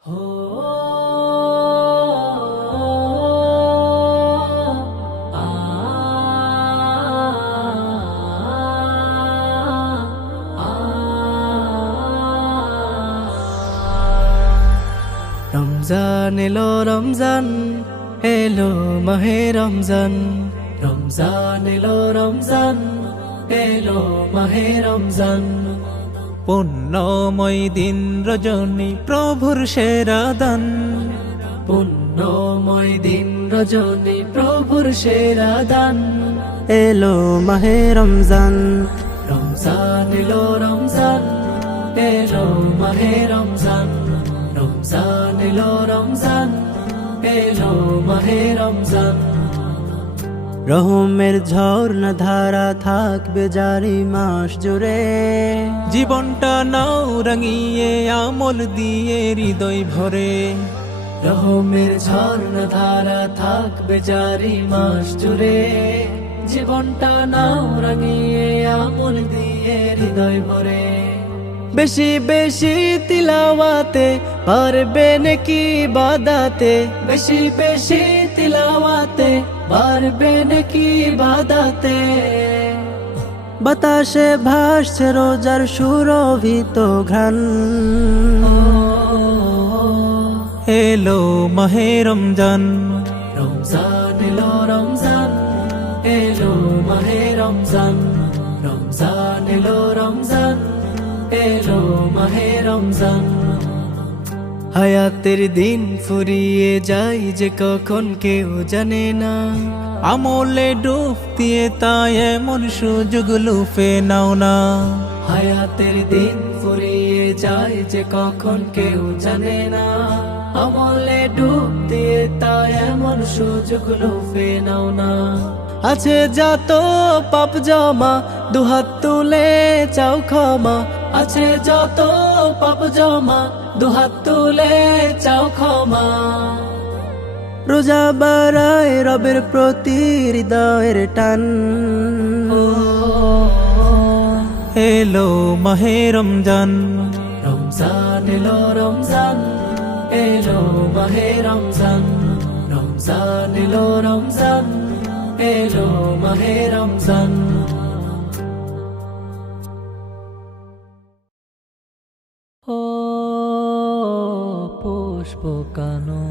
রমজান এলো রমজান এলো মাহে রমজান, রমজান এলো রমজান এলো মাহে রমজান। পুণ্যময় দিন রজনী প্রভুর সেরা দান, পুণ্যময় দিন রজনী প্রভুর সেরা দান। এলো মাহে রমজান, রমজান এলো রমজান এলো মাহে রমজান, রমজান এলো রমজান এলো মাহে রমজান। রহমের ঝর্ণা ধারা থাকবে জারি মাস জুড়ে, জীবনটা নাও রাঙিয়ে আমল দিয়ে হৃদয় ভরে। রহমের ঝর্ণা ধারা থাকবে জারি মাস জুড়ে, জীবনটা নাও রাঙিয়ে আমল দিয়ে হৃদয় ভরে। বেশি বেশি তিলাওয়াতে পারবে নাকি বাদাতে, বেশি বেশি তিলাওয়াতে পারবে নাকি বাদাতে। বাতাসে ভাসছে রোজার সুরভিত ঘ্রাণ, এলো মাহে রমজান, রমজান এলো রমজান এলো মাহে রমজান, রমজান এলো রমজান এলো মাহে রমজান। হায়াতের দিন ফুরিয়ে যায় যে কখন কেউ জানে না, আমলে ডুব দিয়ে তাই এমন সুযোগ লুফে নাও না। হায়াতের দিন ফুরিয়ে যায় যে কখন কেউ জানে না, আমলে ডুব দিয়ে তাই এমন সুযোগ লুফে নাও না। আছে যত পাপ জমা দুহাত তুলে চাও ক্ষমা, আছে যত পাপ জমা দুহাত তুলে চাও ক্ষমা। রোজা বাড়ায় রবের প্রতি হৃদয়ের টান, এলো মাহে রমজান, রমজান এলো রমজান এলো মাহে রমজান, রমজান এলো রমজান এলো মাহে রমজান। ও পুষ্প কানন